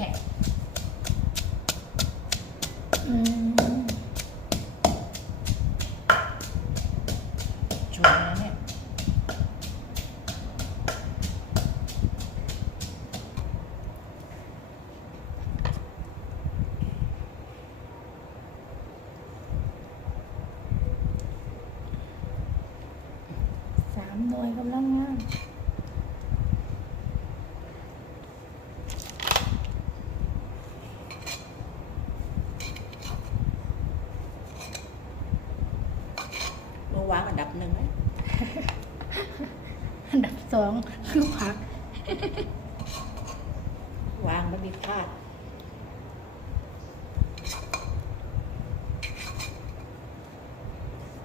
ข็งอืมชวนนะเนี่ย สามหน่วยกำลังงาม เมื่อวางอันดับหนึ่งไหมอันดับสองคือผัก วางไม่มีพลาด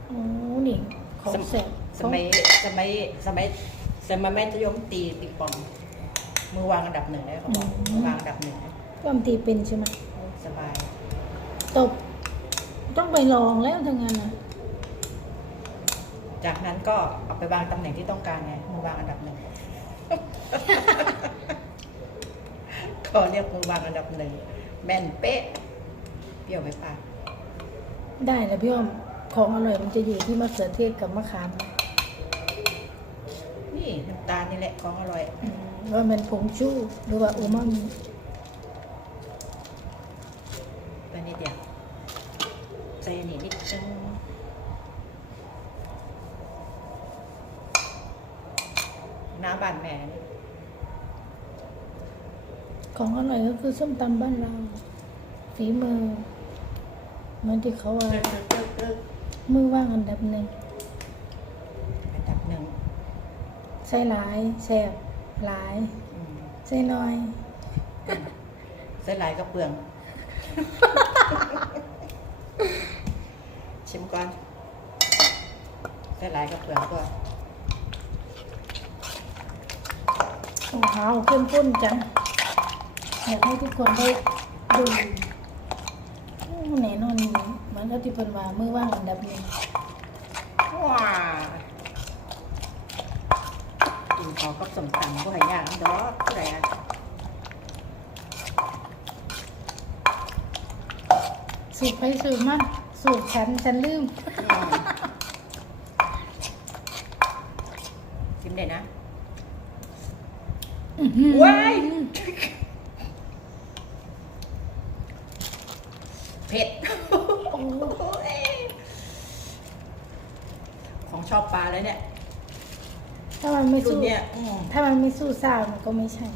โอ้นี่ของสมแซ่บสมัยสมัยสมัยสมัยแม่ทยมตีปิงปองมือวางอันดับหนึ่งเลยเขาบอกมือวางอันดับหนึ่งนะความตีเป็นใช่ไหมโอ้สบาย ตบ ต้องไปลองแล้วทั้งนั้นนะ จากนั้นก็เอาไปวางตำแหน่งที่ต้องการไงมือวางอันดับหนึ่งก็เรียกมือวางอันดับหนึ่งแม่นเป๊ะเปรี้ยวไปปากได้แล้วพี่อ้อมของอร่อยมันจะอยู่ที่มะเขือเทศกับมะขามนะนี่น้ำตาลนี่แหละของอร่อยอืมว่ามันผงชูหรือว่าอูมามิ ไปนิดเดียวใส่อันนี้นิดนึง น้ำบานแม่นี่ของอร่อยก็คือส้มตำบ้านเรา ฝีมือเหมือนที่เขาว่าเลิกเลิกเลิกเลิกมือว่างอันดับหนึ่งอันดับหนึ่งใส่หลายแซ่บหลายอืมใส่น้อย ใส่หลายก็เปลือง ชิมก่อนใส่หลายก็เปลืองก็โอ้ โหเข้มข้นจังอยากให้ทุกคนได้ดูโอ้แน่นอนอยู่เหมือนกับที่เพิ่นว่ามือว่างอันดับหนึ่งว้ากินขอกับสมตำก็หายากนะดอกผู้ใดอะสูตรไปสูตรมันสูตรฉันฉันลืมอืมชิมได้นะอื้อหือ ว้ายเผ็ดโอ้ของชอบปลาเลยเนี่ยถ้ามันไม่รุ่นสู้ เนี่ยอืมถ้ามันไม่สู้ซ่ามันก็ไม่ใช่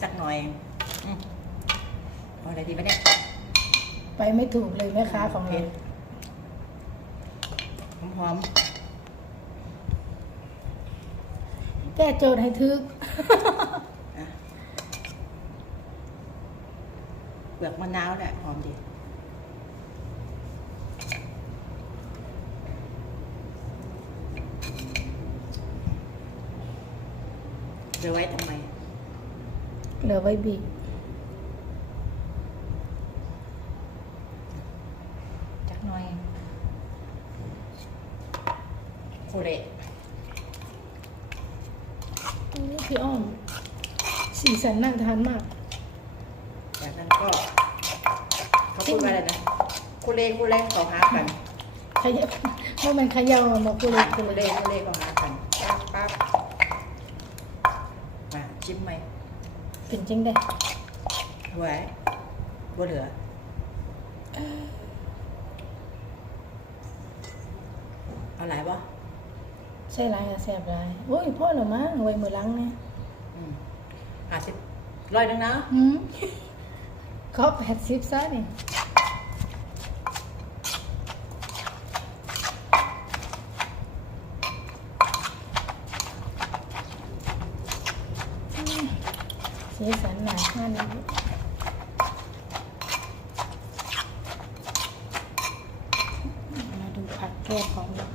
สักหน่อยอืมเอาอะไรดีไหมเนี่ยไปไม่ถูกเลยแม่ค้าของเราหอมแก้โจทย์ให้ทึกๆอะ เปลือกมะนาวเนี่ยหอมดีเดี๋ยวไว้ทำไม เหลือไว้บีบจักหน่อยโคเรต อู้ พี่อ้อม สีสันน่าทานมาก จากนั้นก็เขาพูดว่าอะไรนะคุเลคุเลเขาหากันขยับเพราะมันเขย่ามาคุเลยคุคุเลเลยคุเลเขาหากันปั๊บปั๊บมาชิมไหมเป็นจังได้ไว้บัวเหลือเอาหลายบ่ ใช่ลายอะแสบลายโอ้ยพ่อหนูมั้งไว้มือหลังเนี่ยอืมห้าสิบร้อยหนึงนะหืมขอแปดสิบซะนี่สีสันหนาท่านมาดูผักแก้ของเรา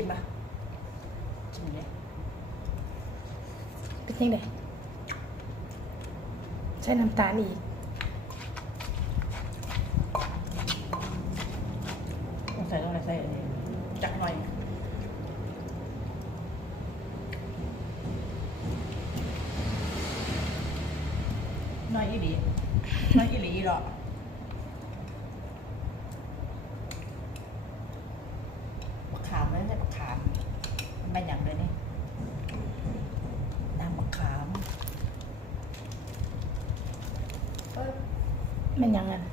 ชิมปะชิมเลยเป็นยังไงใช้น้ำตาลอีกต้องใส่ต้องอะไรใส่อันนี้จักหน่อยน้อยอีหลีน้อยอีหลีหรอกมะขามเลยใช่มะขามมันเป็นอย่างเลยนี่น้ำมะ ข